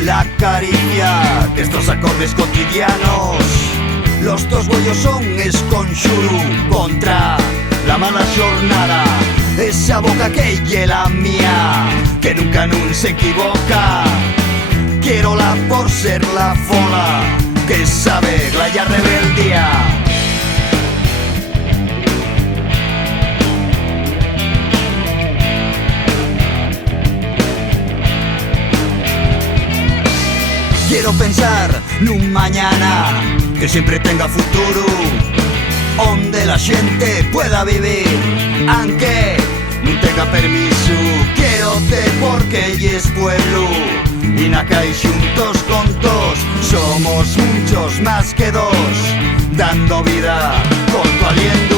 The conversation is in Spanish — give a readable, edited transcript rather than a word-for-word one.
son la caricia destos acordes cotidianos. Los dos bollos son esconxuro contra la mala xornada. Esa boca que lle la mía, que nunca nun se equivoca. Quierola por ser la fola que sabe glaya rebeldía. Quiero pensar nun mañana que siempre tenga futuro, onde la xente pueda vivir aunque non tenga permiso. Quiero te porque elles pueblo y na cae xuntos con todos. Somos muchos más que dos, dando vida con tu aliento.